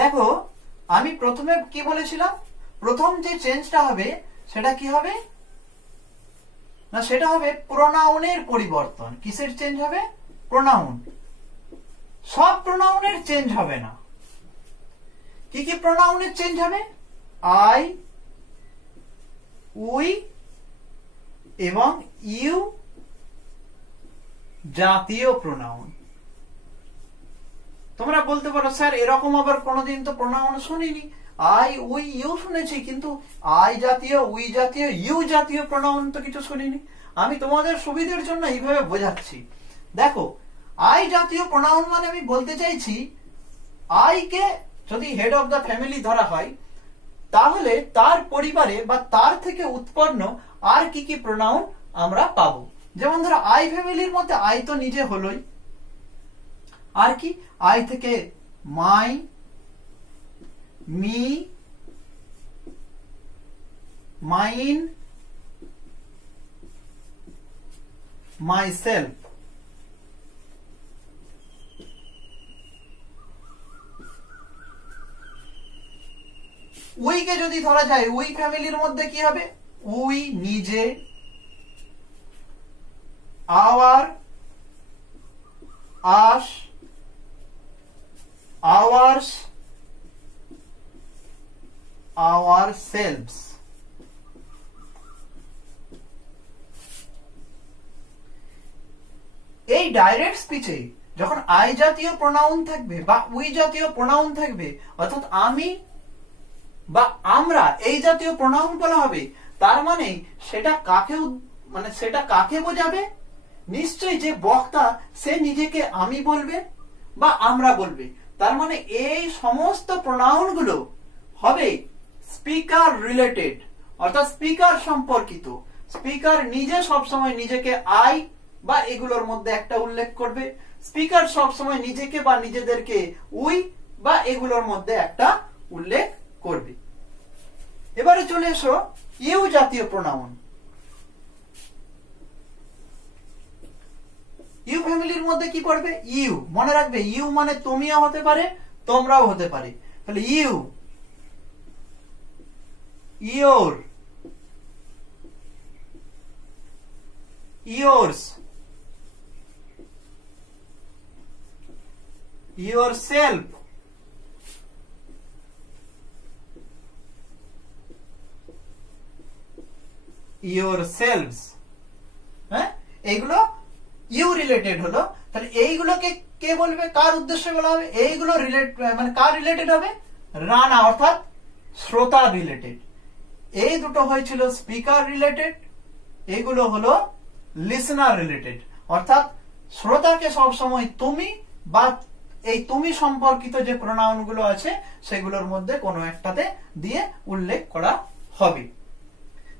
দেখো আমি প্রথমে কি বলেছিলাম, প্রথম যে চেঞ্জটা হবে সেটা কি হবে না, সেটা হবে প্রোনাউনের পরিবর্তন। কিসের চেঞ্জ হবে? প্রোনাউন। সব প্রোনাউনের চেঞ্জ হবে না। কি কি প্রোনাউনের চেঞ্জ হবে? আই, উই এবং ইউ জাতীয় প্রোনাউন। তোমরা বলতে পারো স্যার এরকম আবার কোনোদিন তো প্রোনাউন শুনিনি, আই উই ইউ শুনেছি, কিন্তু আই জাতীয়, উই জাতীয়, ইউ জাতীয় প্রোনাউন তো কিছু শুনিনি। আমি তোমাদের সুবিধার জন্য এইভাবে বোঝাচ্ছি। দেখো আই জাতীয় প্রোনাউন মানে আমি বলতে চাইছি, আই কে যদি হেড অফ দ্য ফ্যামিলি ধরা হয়, তাহলে তার পরিবারে বা তার থেকে উৎপন্ন আর কি কি প্রোনাউন আমরা পাবো। যেমন ধরো আই ফ্যামিলির মধ্যে আই তো নিজে হলোই, আর কি আই থেকে মাই, মি, মাইন, মাইসেলফ। উই কে যদি ধরা যায়, উই ফ্যামিলির মধ্যে কি হবে? উই নিজে, আওয়ার, আস, আওয়ার্স, ourselves। এই ডাইরেক্ট স্পিচে যখন আই জাতীয় প্রোনাউন থাকবে বা উই জাতীয় প্রোনাউন থাকবে, অর্থাৎ আমি বা আমরা এই জাতীয় প্রোনাউন বলা হবে, তার মানে সেটা কাকে বোঝাবে? নিশ্চয়ই যে বক্তা সে নিজেকে আমি বলবে বা আমরা বলবে। তার মানে এই সমস্ত প্রোনাউন গুলো হবে স্পিকার রিলেটেড, অর্থাৎ স্পিকার সম্পর্কিত। স্পিকার নিজে সবসময় নিজেকে আই বা এগুলোর মধ্যে একটা উল্লেখ করবে, স্পিকার সবসময় নিজেকে বা নিজেদেরকে উই বা এগুলোর মধ্যে একটা উল্লেখ করবে। এবারে চলে এসো ইউ জাতীয় প্রোনাউন। ইউ ফ্যামিলির মধ্যে কি পড়বে? ইউ। মনে রাখবে ইউ মানে তুমিও হতে পারে, তোমরাও হতে পারে। তাহলে you, your, yours, yourself, yourselves। হ্যাঁ, এইগুলো ইউ রিলেটেড হলো। তাহলে এইগুলোকে কে বলবে? কার উদ্দেশ্যে বলা হবে? এইগুলো কার রিলেটেড হবে? রানা, অর্থাৎ শ্রোতা রিলেটেড। এই দুটো হয়েছিল স্পিকার রিলেটেড, এইগুলো হলো লিসনার রিলেটেড। অর্থাৎ শ্রোতাকে সবসময় তুমি বা এই তুমি সম্পর্কিত যে প্রোনাউন গুলো আছে সেগুলোর মধ্যে কোনো একটাতে দিয়ে উল্লেখ করা হবে।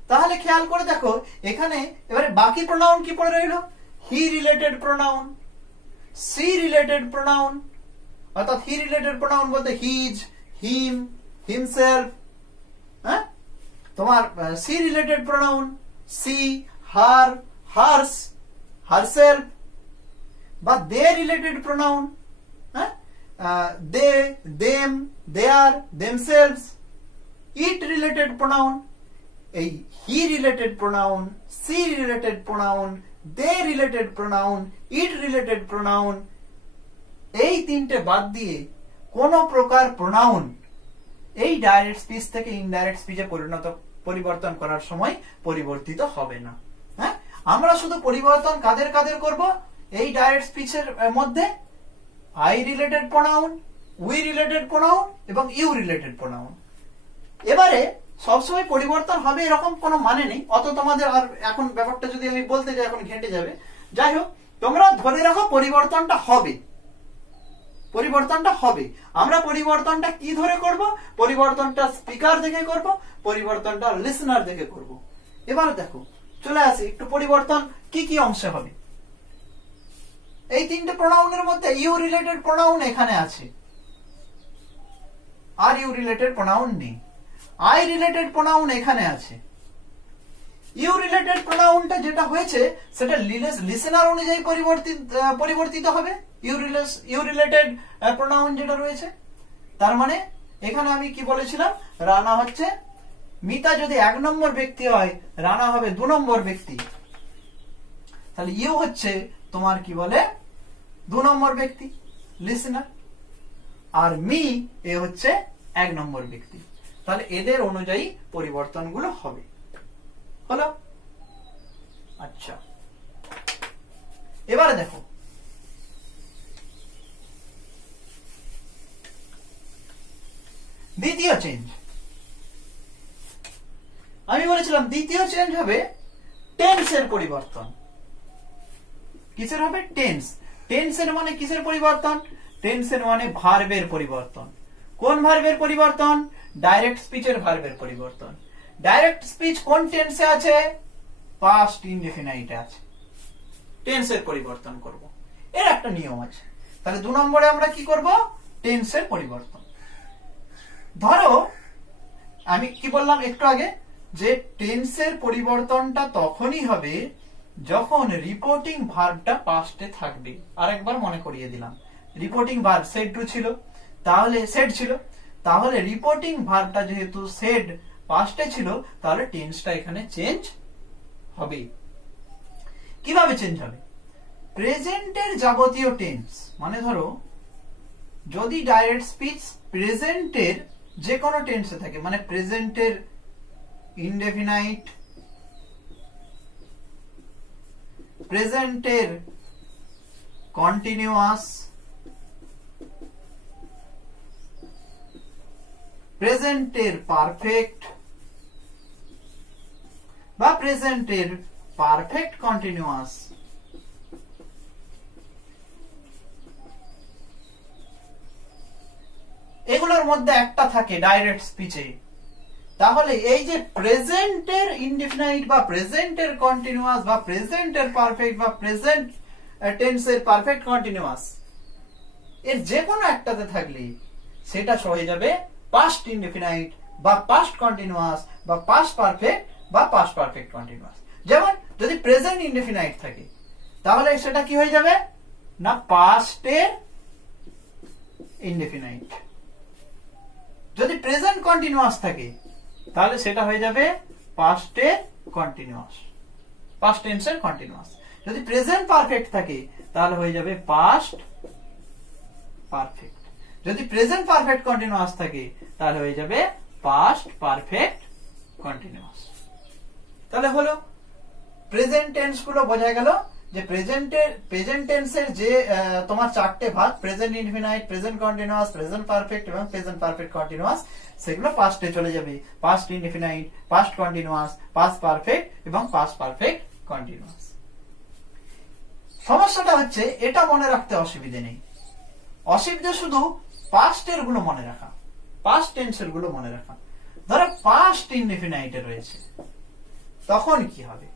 তাহলে খেয়াল করে দেখো এখানে এবারে বাকি প্রোনাউন কি পড়ে রইল? He related pronoun, she related pronoun. অর্থাৎ হি রিলেটেড প্রোনাউন বলতে হিজ, হিম, হিমসেলফ। হ্যাঁ, তোমার she related pronoun she, her, hers, herself. বা they related pronoun they, them, their, themselves. It related pronoun এই he related pronoun, she related pronoun, they related pronoun, it related pronoun, এই তিনটে বাদ দিয়ে কোন প্রকার প্রোনাউন এই ডাইরেক্ট স্পিচ থেকে ইনডাইরেক্ট স্পিচে পরিবর্তন করার সময় পরিবর্তিত হবে না। হ্যাঁ, আমরা শুধু পরিবর্তন কাদের কাদের করব? এই ডাইরেক্ট স্পিচের মধ্যে I related pronoun, we related pronoun এবং ইউ রিলেটেড প্রোনাউন। এবারে সবসময় পরিবর্তন হবে এরকম কোনো মানে নেই, অত তোমাদের আর এখন ব্যাপারটা যদি আমি বলতে যাই এখন ঘেঁটে যাবে। যাই হোক, তোমরা ধরে রাখো পরিবর্তনটা হবে, পরিবর্তনটা হবে। আমরা পরিবর্তনটা কি ধরে করব? পরিবর্তনটা স্পিকার দেখে করব, পরিবর্তনটা লিসনার দেখে করব। এবার দেখো চলে আসি একটু পরিবর্তন কি কি অংশে হবে। এই তিনটে প্রোনাউনের মধ্যে ইউ রিলেটেড প্রোনাউন এখানে আছে, আর ইউ রিলেটেড প্রোনাউন নেই। আই রিলেটেড প্রোনাউন এখানে আছে। ইউ রিলেটেড প্রোনাউনটা যেটা হয়েছে সেটা লিসেনার অনুযায়ী পরিবর্তিত হবে। ইউ রিলেটেড প্রোনাউন যেটা রয়েছে, তার মানে এখানে আমি কি বলেছিলাম, রানা হচ্ছে, মিতা যদি 1 নম্বর ব্যক্তি হয়, রানা হবে 2 নম্বর ব্যক্তি। তাহলে ইউ হচ্ছে তোমার কি বলে 2 নম্বর ব্যক্তি, লিসেনার। আর মি এ হচ্ছে 1 নম্বর ব্যক্তি। তাহলে এদের অনুযায়ী পরিবর্তনগুলো হবে। হলো? আচ্ছা, এবারে দেখো দ্বিতীয় চেঞ্জ। আমি বলেছিলাম দ্বিতীয় চেঞ্জ হবে টেন্সের পরিবর্তন। কিসের হবে? টেন্স। টেন্সের মানে কিসের পরিবর্তন? টেন্সের মানে ভার্বের পরিবর্তন। কোন ভার্বের পরিবর্তন? ডাইরেক্ট স্পিচের ভার্বের পরিবর্তন। ডাইরেক্ট স্পিচ কোন টেন্সে আছে? পাস্ট ইনডেফিনাইটে আছে। টেন্সের পরিবর্তন করব, এর একটা নিয়ম আছে। তাহলে 2 নম্বরে আমরা কি করব? টেন্সের পরিবর্তন। ধরো আমি কি বললাম একটু আগে, যে টেন্সের পরিবর্তনটা তখনই হবে যখন রিপোর্টিং ভার্বটা পাস্টে থাকবে। আরেকবার মনে করিয়ে দিলাম, রিপোর্টিং ভার্ব সেড ছিল, তাহলে সেড ছিল, তাহলে রিপোর্টিং ভার্বটা যেহেতু সেড পাস্টে ছিল, তাহলে টেন্সটা এখানে চেঞ্জ হবে। কিভাবে চেঞ্জ হবে? প্রেজেন্টের যাবতীয় টেন্স, মানে ধরো যদি ডাইরেক্ট স্পিচ প্রেজেন্টের যে কোনো টেন্সে থাকে, মানে প্রেজেন্টের ইনডেফিনাইট, প্রেজেন্টের কন্টিনিউয়াস, প্রেজেন্টের পারফেক্ট বা প্রেজেন্টের পারফেক্ট কন্টিনিউয়াস, এগুলোর মধ্যে একটা থাকে ডাইরেক্ট স্পিচে, তাহলে এই যে প্রেজেন্টের ইনডিফিনাইট বা প্রেজেন্টের কন্টিনিউয়াস বা প্রেজেন্টের পারফেক্ট বা প্রেজেন্ট টেন্সের পারফেক্ট কন্টিনিউয়াস, এর যে কোনো একটাতে থাকলে সেটা হয়ে যাবে পাস্ট ইনডিফিনাইট বা পাস্ট কন্টিনিউয়াস বা পাস্ট পারফেক্ট বা পাস্ট পারফেক্ট কন্টিনিউয়াস। যেমন যদি প্রেজেন্ট ইনডিফিনাইট থাকে তাহলে সেটা কি হয়ে যাবে না পাস্টের ইনডিফিনাইট। যদি প্রেজেন্ট কন্টিনিউয়াস থাকে তাহলে সেটা হয়ে যাবে পাস্টের কন্টিনিউয়াস, পাস্ট টেন্সের কন্টিনিউয়াস। যদি প্রেজেন্ট পারফেক্ট থাকে তাহলে হয়ে যাবে পাস্ট পারফেক্ট। যদি প্রেজেন্ট পারফেক্ট কন্টিনিউয়াস থাকে তাহলে হয়ে যাবে পাস্ট পারফেক্ট কন্টিনিউয়াস। তাহলে হলো প্রেজেন্ট টেন্স গুলো বোঝা গেল যে প্রেজেন্ট টেন্সের যে তোমার 4টে ভাগ, present indefinite, present continuous, present perfect এবং প্রেজেন্ট পারফেক্ট কন্টিনিউয়াস, সেগুলো পাস্টে চলে যাবে। Past indefinite, past continuous, past perfect এবং পাস্ট পারফেক্ট কন্টিনিউয়াস। সমস্যাটা হচ্ছে এটা মনে রাখতে অসুবিধে নেই, অসুবিধা শুধু পাস্টের গুলো মনে রাখা, পাস্ট টেন্সের গুলো মনে রাখা। ধরো পাস্ট ইনডিফিনাইটে রয়েছে, তখন কি হবে?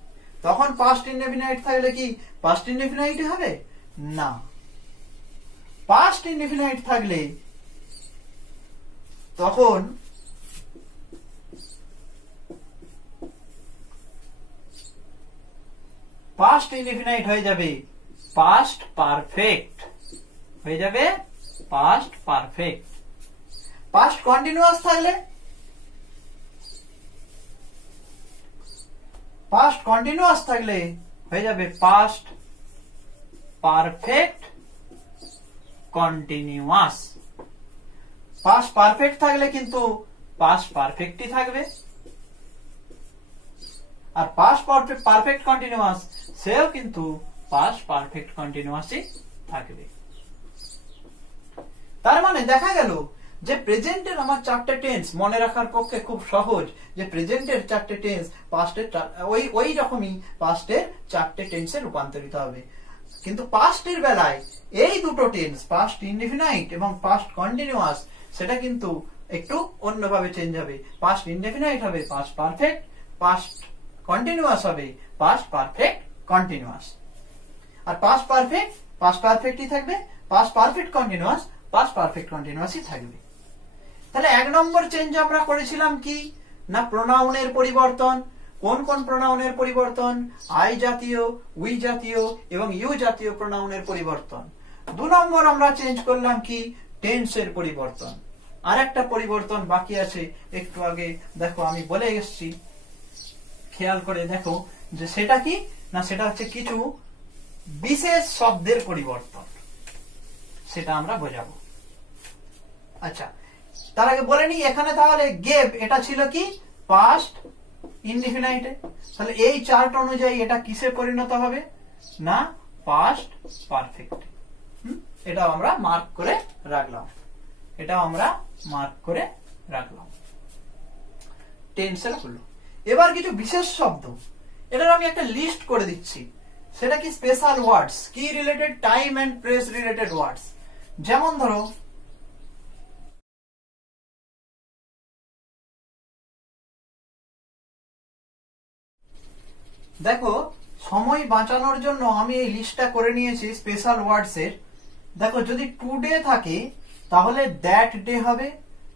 তখন পাস্ট ইনডিফিনাইট থাকলে কি পাস্ট ইনডিফিনাইট হবে না। পাস্ট ইনডিফিনাইট থাকলে তখন পাস্ট ইনডিফিনাইট হয়ে যাবে পাস্ট পারফেক্ট, হয়ে যাবে পাস্ট পারফেক্ট। পাস্ট কন্টিনিউয়াস থাকলে, পাস্ট কন্টিনিউয়াস থাকলে হয়ে যাবে past perfect continuous. Past perfect থাকলে কিন্তু পাস্ট পারফেক্টই থাকবে, আর পাস্ট পারফেক্ট কন্টিনিউয়াস সেও কিন্তু পাস্ট পারফেক্ট কন্টিনিউয়াসই থাকবে। তার মানে দেখা গেল যে প্রেজেন্টের আমার 4টে টেন্স মনে রাখার পক্ষে খুব সহজ, যে প্রেজেন্টের 4টে টেন্স পাস্টের ওই রকমই পাস্টের 4টে টেন্সে রূপান্তরিত হবে। কিন্তু পাস্টের বেলায় এই দুটো টেন্স, পাস্ট ইনডেফিনাইট এবং পাস্ট কন্টিনিউয়াস, সেটা কিন্তু একটু অন্যভাবে চেঞ্জ হবে। পাস্ট ইনডেফিনাইট হবে পাস্ট পারফেক্ট, পাস্ট কন্টিনিউয়াস হবে পাস্ট পারফেক্ট কন্টিনিউয়াস। আর পাস্ট পারফেক্টই থাকবে, past perfect continuous past perfect কন্টিনিউয়াসই থাকবে। তাহলে 1 নম্বর চেঞ্জ আমরা করেছিলাম কি না, প্রোনাউনের পরিবর্তন। কোন কোন প্রোনাউনের পরিবর্তন? আই জাতীয়, উই জাতীয় এবং ইউ জাতীয় প্রোনাউনের পরিবর্তন। 2 নম্বর আমরা চেঞ্জ করলাম কি, টেন্সের পরিবর্তন। আর একটা পরিবর্তন বাকি আছে, একটু আগে দেখো আমি বলে এসেছি, খেয়াল করে দেখো যে সেটা কি না, সেটা হচ্ছে কিছু বিশেষ শব্দের পরিবর্তন, সেটা আমরা বোঝাবো। আচ্ছা, তার আগে বলে নি এখানে তাহলে গেভ এটা ছিল কি পাস্ট ইনডিফিনাইটে, তাহলে এই চার্ট অনুযায়ী এটা কিসে পরিণত হবে না পাস্ট পারফেক্ট। এটা আমরা মার্ক করে রাখলাম, টেন্সের হলো। এবার কিছু বিশেষ শব্দ, এটার আমি একটা লিস্ট করে দিচ্ছি, সেটা কি স্পেশাল ওয়ার্ডস, কি related, time and place related words. যেমন ধরো দেখো, সময় বাঁচানোর জন্য আমি এই লিস্টটা করে নিয়েছি স্পেশাল ওয়ার্ডস এর। দেখো, যদি টুডে থাকে তাহলে দ্যাট ডে হবে,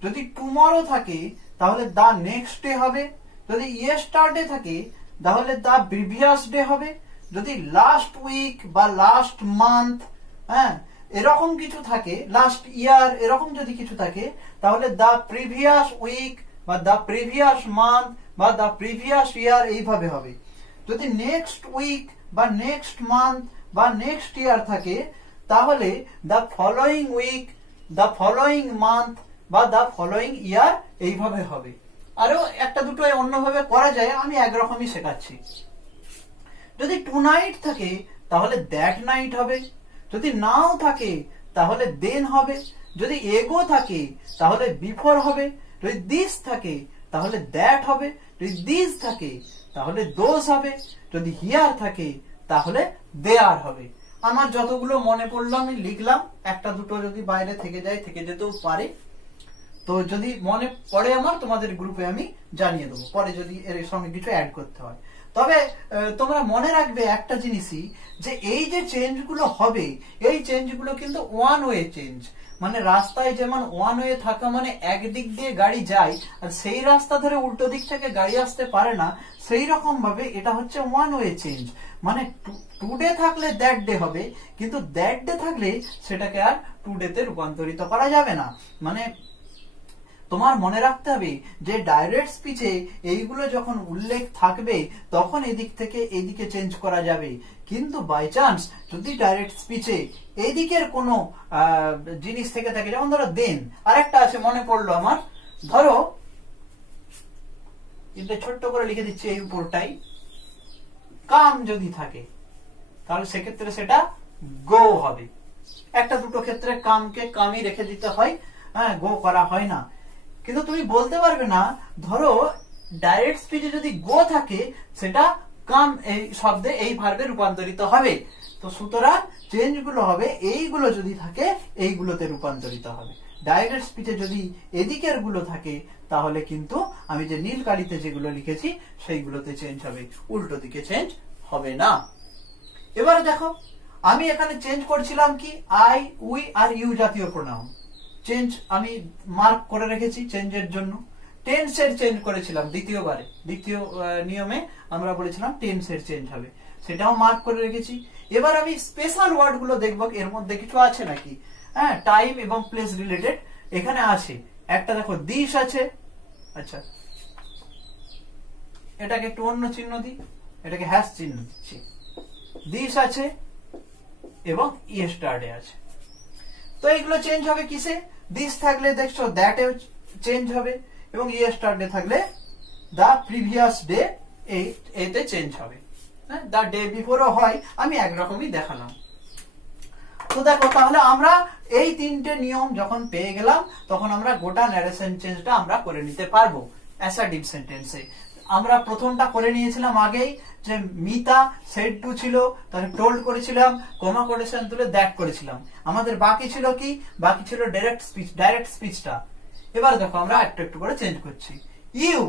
যদি টুমরো থাকে তাহলে দা নেক্সট ডে হবে, যদি ইয়েস্টারডে থাকে তাহলে দা প্রিভিয়াস ডে হবে, যদি লাস্ট উইক বা লাস্ট মান্থ, হ্যাঁ এরকম কিছু থাকে, লাস্ট ইয়ার এরকম যদি কিছু থাকে তাহলে দা প্রিভিয়াস উইক বা দা প্রিভিয়াস মান্থ বা দা প্রিভিয়াস ইয়ার এইভাবে হবে। যদি নেক্সট উইক বা নেক্সট মান্থ বা নেক্সট ইয়ার থাকে তাহলে the following week, the following month বা দা ফলোয়িং ইয়ার এইভাবে হবে। আরো একটা দুটো অন্যভাবে করা যায়, আমি একরকমই শেখাচ্ছি। যদি টু নাইট থাকে তাহলে দ্যাট নাইট হবে, যদি নাও থাকে তাহলে দেন হবে, যদি এগো থাকে তাহলে বিফোর হবে, যদি দিস থাকে তাহলে দ্যাট হবে, যদি দিস থাকে তাহলে দোজ হবে, যদি হিয়ার থাকে তাহলে দেয়ার হবে। আমার যতগুলো মনে পড়লো আমি লিখলাম, একটা দুটো যদি বাইরে থেকে যায়, থেকে যেতেও পারে, তো যদি মনে পড়ে আমার তোমাদের গ্রুপে আমি জানিয়ে দেবো, পরে যদি এর সঙ্গে কিছু অ্যাড করতে হয়। তবে তোমরা মনে রাখবে একটা জিনিসই, যে এই যে চেঞ্জগুলো হবে এই চেঞ্জগুলো কিন্তু ওয়ান ওয়ে চেঞ্জ, মানে রাস্তায় যেমন ওয়ান ওয়ে থাকা মানে একদিক দিয়ে গাড়ি যায় আর সেই রাস্তা ধরে উল্টো দিক থেকে গাড়ি আসতে পারে না, সেই রকম ভাবে এটা হচ্ছে ওয়ান ওয়ে চেঞ্জ। মানে টুডে থাকলে দ্যাট ডে হবে, কিন্তু দ্যাট ডে থাকলে সেটাকে আর টুডে তে রূপান্তরিত করা যাবে না। মানে তোমার মনে রাখতে হবে যে ডাইরেক্ট স্পিচে এইগুলো যখন উল্লেখ থাকবে তখন এদিক থেকে এদিকে চেঞ্জ করা যাবে, কিন্তু বাই চান্স যদি ডাইরেক্ট স্পিচে এদিকের কোনো জিনিস থেকে থাকে, যেমন ধরো দেন, আরেকটা আছে মনে পড়লো আমার, ধরো এটা ছোট্ট করে লিখে দিচ্ছি এই উপরটাই, কাম যদি থাকে তাহলে সেক্ষেত্রে সেটা গো হবে। একটা দুটো ক্ষেত্রে কামকে কামই রেখে দিতে হয়, হ্যাঁ গো করা হয় না। কিন্তু তুমি বলতে পারবে না ধরো ডাইরেক্ট স্পিচে যদি গো থাকে সেটা কাম এই শব্দে এই ভার্বে রূপান্তরিত হবে, তো সুতরাং চেঞ্জ গুলো হবে এইগুলো যদি থাকে এইগুলোতে রূপান্তরিত হবে। ডাইরেক্ট স্পিচে যদি এদিকের গুলো থাকে তাহলে কিন্তু আমি যে নীল কালিতে যেগুলো লিখেছি সেইগুলোতে চেঞ্জ হবে, উল্টো দিকে চেঞ্জ হবে না। এবারে দেখো, আমি এখানে চেঞ্জ করছিলাম কি আই, উই আর ইউ জাতীয় প্রোনাউন, চেঞ্জ আমি মার্ক করে রেখেছি চেঞ্জের জন্য। টেন্সের চেঞ্জ করেছিলাম দ্বিতীয়বারে, দ্বিতীয় নিয়মে আমরা বলেছিলাম টেন্সের চেঞ্জ হবে, সেটাও মার্ক করে রেখেছি। এবার আমি স্পেশাল ওয়ার্ড গুলো দেখবো এর মধ্যে কিছু আছে নাকি। হ্যাঁ, টাইম এবং প্লেস রিলেটেড এখানে আছে একটা, দেখো দিস আছে, আচ্ছা এটাকে একটু অন্য চিহ্ন দিই, এটাকে হ্যাশ চিহ্ন দিচ্ছি। দিস আছে এবং ইয়েস্টারডে আছে, তো এইগুলো চেঞ্জ হবে কিসে, দিস থাকলে দেখছো দ্যাট চেঞ্জ হবে এবং ইয়েস্টারডে থাকলে দা প্রিভিয়াস ডে এতে চেঞ্জ হবে। হ্যাঁ, দা ডে বিফোরও হয়, আমি একরকমই দেখালাম। তো দেখো, তাহলে আমরা এই তিনটে নিয়ম যখন পেয়ে গেলাম তখন আমরা গোটা ন্যারেশন চেঞ্জটা আমরা করে নিতে পারবো অ্যাসার্টিভ সেন্টেন্সে। আমরা প্রথমটা করে নিয়েছিলাম আগেই, যে মিতা সেড টু ছিল, তাহলে টোল্ড করেছিলাম, কমা করেছিলাম, তুলে দ্যাট করেছিলাম। আমাদের বাকি ছিল কি, বাকি ছিল ডাইরেক্ট স্পিচটা। এবার দেখো আমরা একটু একটু করে চেঞ্জ করছি। ইউ,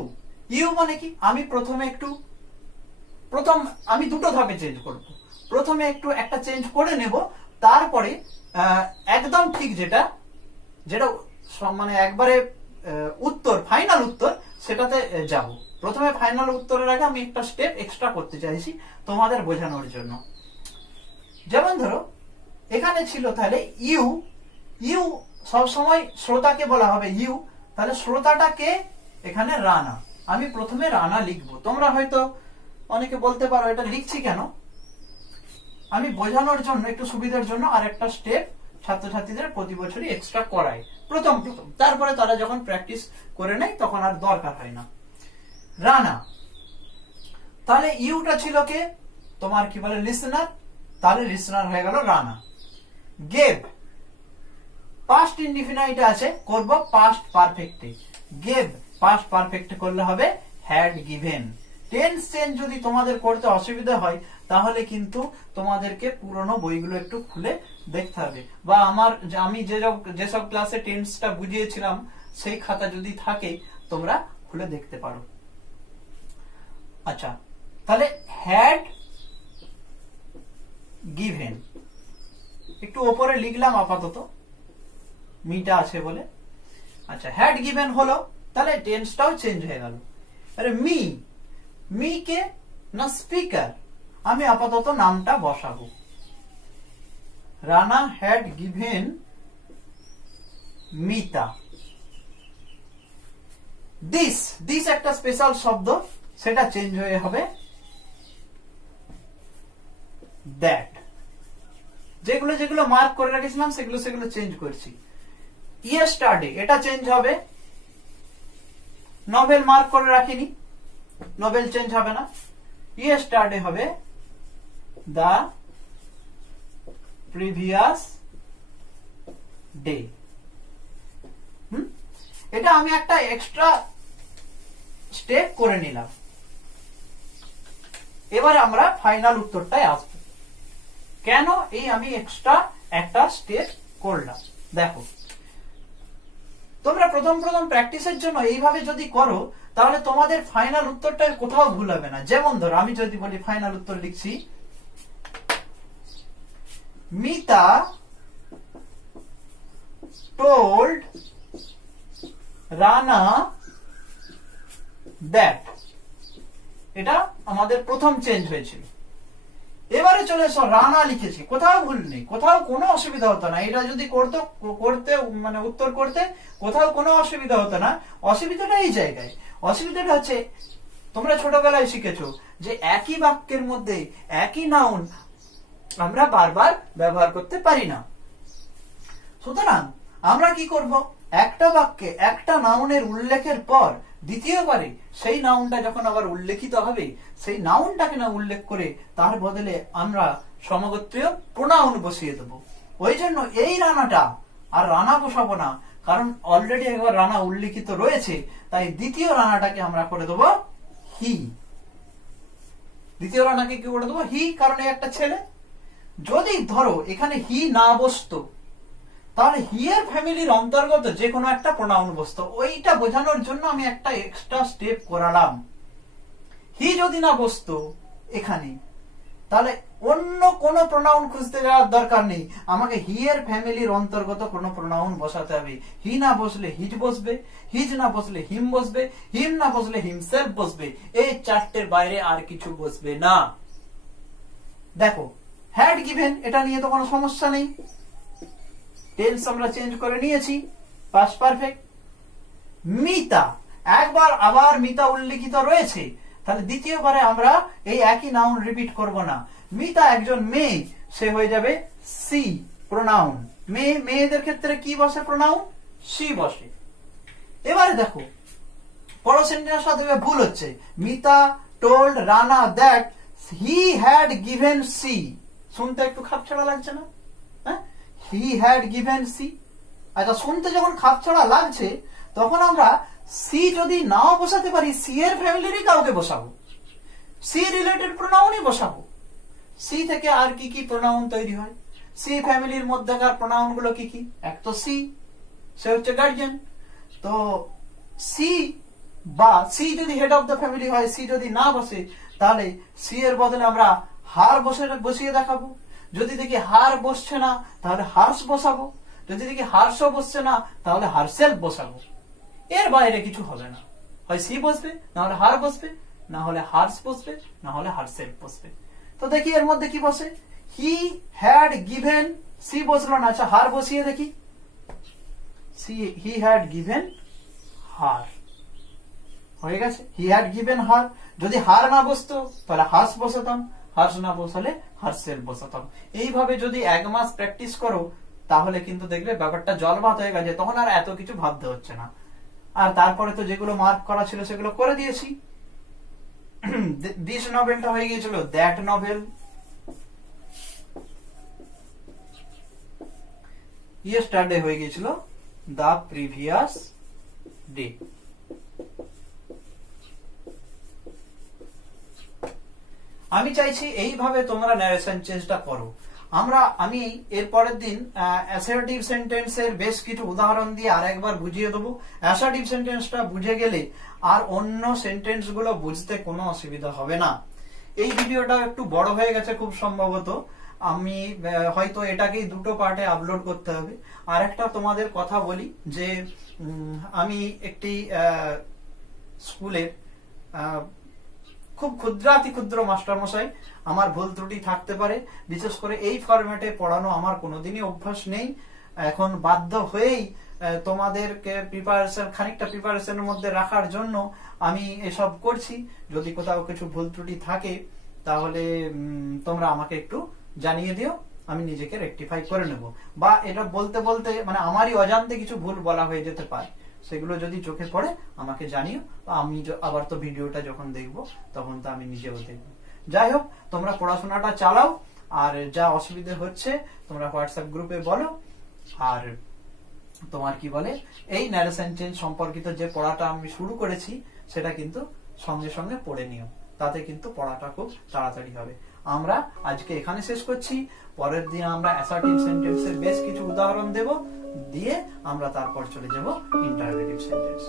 ইউ মানে কি, আমি আমি দুটো ধাপে চেঞ্জ করব। প্রথমে একটু একটা চেঞ্জ করে নেব, তারপরে একদম ঠিক যেটা মানে একবারে উত্তর, ফাইনাল উত্তর, সেটাতে যাব। প্রথমে ফাইনাল উত্তরের আগে আমি একটা স্টেপ এক্সট্রা করতে চাইছি তোমাদের বোঝানোর জন্য। যেমন ধরো এখানে ছিল তাহলে ইউ, ইউ সবসময় শ্রোতাকে বলা হবে ইউ, তাহলে শ্রোতাটাকে এখানে রানা, আমি প্রথমে রানা লিখবো। তোমরা হয়তো অনেকে বলতে পারো এটা লিখছি কেন, আমি বোঝানোর জন্য, একটু সুবিধার জন্য আর একটা স্টেপ ছাত্রছাত্রীদের প্রতি বছরই এক্সট্রা করাই প্রথম, তারপরে তারা যখন প্র্যাকটিস করে নেয় তখন আর দরকার হয় না। রানা, তাহলে ইউটা ছিল কে, তোমার কি বলে লিসনার, তাহলে লিসনার হয়ে গেল রানা। গেভ, পাস্ট ইনডিফিনাইট আছে, করব পাস্ট পারফেক্টে। গেভ পাস্ট পারফেক্ট করলে হবে হ্যাড গিভেন। টেন্স চেঞ্জ যদি তোমাদের করতে অসুবিধা হয় তাহলে কিন্তু তোমাদেরকে পুরনো বইগুলো একটু খুলে দেখতে হবে, বা আমি যেসব ক্লাসে টেন্সটা বুঝিয়েছিলাম সেই খাতা যদি থাকে তোমরা খুলে দেখতে পারো। আচ্ছা, তাহলে হ্যাড গিভেন একটু ওপরে লিখলাম আপাতত, মিটা আছে বলে। আচ্ছা, হ্যাড গিভেন হলো, তাহলে টেন্সটাও চেঞ্জ হয়ে গেল। আরে মি কে না স্পিকার, আমি আপাতত নামটা বসাবো। Rana had given Mita. This একটা স্পেশাল শব্দ, সেটা চেঞ্জ হয়ে হবে দ্যাট। যেগুলো মার্ক করে রেখেছিলাম সেগুলো চেঞ্জ করছি। ইয়েস্টারডে, এটা চেঞ্জ হবে। নভেল মার্ক করে রাখিনি, নভেল চেঞ্জ হবে না, ইয়েস্টারডে হবে দা প্রিভিয়াস ডে। এটা আমি একটা এক্সট্রা স্টেপ করে নিলাম। এবার আমরা ফাইনাল উত্তরটায় আসবো। কেন এই আমি এক্সট্রা একটা স্টেপ করলাম, দেখো তোমরা প্রথম প্র্যাকটিসের জন্য এইভাবে যদি করো তাহলে তোমাদের ফাইনাল উত্তরটা কোথাও ভুল হবে না। যেমন ধরো আমি যদি বলি ফাইনাল উত্তর লিখছি, মিতা টোল্ড রানা দ্যাট, এটা আমাদের প্রথম চেঞ্জ হয়েছিল। এবারে চলে এসো, রানা লিখেছি, কোথাও ভুল নেই, কোথাও কোনো অসুবিধা হতো না। এটা যদি করতে মানে উত্তর করতে কোথাও কোনো অসুবিধা হতো না। অসুবিধাটা এই জায়গায়, অসুবিধাটা হচ্ছে তোমরা ছোটবেলায় শিখেছো যে একই বাক্যের মধ্যে একই নাউন আমরা বারবার ব্যবহার করতে পারি না। সুতরাং আমরা কি করব, একটা বাক্যে একটা নাউনের উল্লেখের পর দ্বিতীয়বারে সেই নাউনটা যখন আবার উল্লেখিত হবে, সেই নাউনটাকে না উল্লেখ করে তার বদলে আমরা সমগোত্রীয় প্রোনাউন বসিয়ে দেব। ওই জন্য এই রানাটা আর রানা বসাবো না, কারণ অলরেডি একবার রানা উল্লেখিত রয়েছে, তাই দ্বিতীয় রানাটাকে আমরা করে দেব হি। দ্বিতীয় রানাকে কি করে দেবো, হি, কারণ একটা ছেলে। যদি ধরো এখানে হি না বসতো তাহলে হি এর ফ্যামিলির অন্তর্গত যে কোনো একটা প্রোনাউন বসতো। ওইটা বোঝানোর জন্য আমি একটা এক্সট্রা স্টেপ করালাম। হি যদি না বসতো এখানে তাহলে অন্য কোনো প্রোনাউন খুঁজতে যাওয়ার দরকার নেই, আমাকে হি এর ফ্যামিলির অন্তর্গত কোনো প্রোনাউন বসাতে হবে। হি না বসলে হিজ বসবে, হিজ না বসলে হিম বসবে, হিম না বসলে হিমসেলফ বসবে, এই চারটের বাইরে আর কিছু বসবে না। দেখো হ্যাড গিভেন, এটা নিয়ে তো কোনো সমস্যা নেই, টেন্স আমরা চেঞ্জ করে নিয়েছি, পাস্ট পারফেক্ট। মিতা, একবার আবার মিতা উল্লেখিত রয়েছে, তাহলে দ্বিতীয়বারে আমরা এই একই নাউন রিপিট করব না। মিতা একজন মেয়ে, সে হয়ে যাবে সি প্রোনাউন। মেয়েদের ক্ষেত্রে কি বসে প্রোনাউন, সি বসে। এবারে দেখো পরের সেন্টেন্সের সাথে ভুল হচ্ছে, Mita told Rana that he had given C. শুনতে একটু খাপছাড়া লাগছে না? He had given C. আচ্ছা, শুনতে যখন খাপছাড়া লাগছে তখন আমরা সি যদি নাও বসাতে পারি, সি এর ফ্যামিলিরই কাউকে বসাবো, সি রিলেটেড প্রোনাউনই বসাবো। সি থেকে আর কি কি প্রোনাউন তৈরি হয়, সি ফ্যামিলির মধ্যেকার প্রোনাউন গুলো কি কি? এক তো সি, সে হচ্ছে গার্জিয়ান। তো সি বা সি যদি হেড অফ দ্য ফ্যামিলি হয়, সি যদি না বসে, তাহলে সি এর বদলে আমরা হার বসিয়ে দেখাবো। যদি দেখি হার বসছে না, তাহলে হার্স বসাবো। যদি দেখি হার্সও বসছে না, তাহলে হারসেলফ বসাবো। এর বাইরে কিছু হবে না। হয় সি বসবে, না হলে হার বসবে, না হলে হার্স বসবে, না হলে হারসেলফ বসবে। তো দেখি এর মধ্যে কি বসে। হি হ্যাড গিভেন, সি বসলো না, আচ্ছা হার বসিয়ে দেখি। হি হ্যাড গিভেন হার, হয়ে গেছে। হি হ্যাড গিভেন হার। যদি হার না বসতো তাহলে হার্স বসাতাম, হার্স না বসালে হারসেলফ বসাতাম। এইভাবে যদি 1 মাস প্র্যাকটিস করো, তাহলে কিন্তু দেখবে ব্যাপারটা জলভাত হয়ে গেছে, তখন আর এত কিছু ভাবতে হচ্ছে না। আর তারপরে তো যেগুলো মার্ক করা ছিল সেগুলো করে দিয়েছি। দিস নভেলটা হয়ে গিয়েছিল, দ্যাট নভেল। ইয়েস্টারডে হয়ে গিয়েছিল দ্য প্রিভিয়াস ডে। আমি চাইছি এইভাবে তোমরা ন্যারেশন চেঞ্জটা করো। আমি এর পরের দিন অ্যাসার্টিভ সেন্টেন্সের বেশ কিছু উদাহরণ দিয়ে আরেকবার বুঝিয়ে দেবো। অ্যাসার্টিভ সেন্টেন্সটা বুঝে গেলে আর অন্য সেন্টেন্স গুলো বুঝতে কোনো অসুবিধা হবে না। এই ভিডিওটা একটু বড় হয়ে গেছে খুব সম্ভবত, আমি হয়তো এটাকেই 2টো পার্টে আপলোড করতে হবে। আর একটা তোমাদের কথা বলি যে আমি একটি স্কুলের খুব ক্ষুদ্রাতি ক্ষুদ্র মাস্টারমশাই, আমার ভুল ত্রুটি থাকতে পারে। বিশেষ করে এই ফরম্যাটে পড়ানো আমার কোনোদিনই অভ্যাস নেই। এখন বাধ্য হয়েই তোমাদেরকে খানিকটা প্রিপারেশনের মধ্যে রাখার জন্য আমি এসব করছি। যদি কোথাও কিছু ভুল ত্রুটি থাকে তাহলে তোমরা আমাকে একটু জানিয়ে দিও, আমি নিজেকে রেকটিফাই করে নেব। বা এটা বলতে বলতে মানে আমারই অজান্তে কিছু ভুল বলা হয়ে যেতে পারে, সেগুলো যদি চোখে পড়ে আমাকে জানিও। আমি আবার তো ভিডিওটা যখন দেখবো তখন তো আমি নিজেও দেখবো। যাই হোক, তোমরা পড়াশোনাটা চালাও, আর যা অসুবিধা হচ্ছে তোমরা হোয়াটসঅ্যাপ গ্রুপে বলো। আর তোমার কি বলে, এই ন্যারেশন চেঞ্জ সম্পর্কিত যে পড়াটা আমি শুরু করেছি সেটা কিন্তু সঙ্গে সঙ্গে পড়ে নিও, তাতে কিন্তু পড়াটা খুব তাড়াতাড়ি হবে। আমরা আজকে এখানে শেষ করছি। পরের দিন আমরা অ্যাসার্টিভ সেন্টেন্সের বেশ কিছু উদাহরণ দেব, দিয়ে আমরা তারপর চলে যাব ইন্টারোগেটিভ সেন্টেন্স।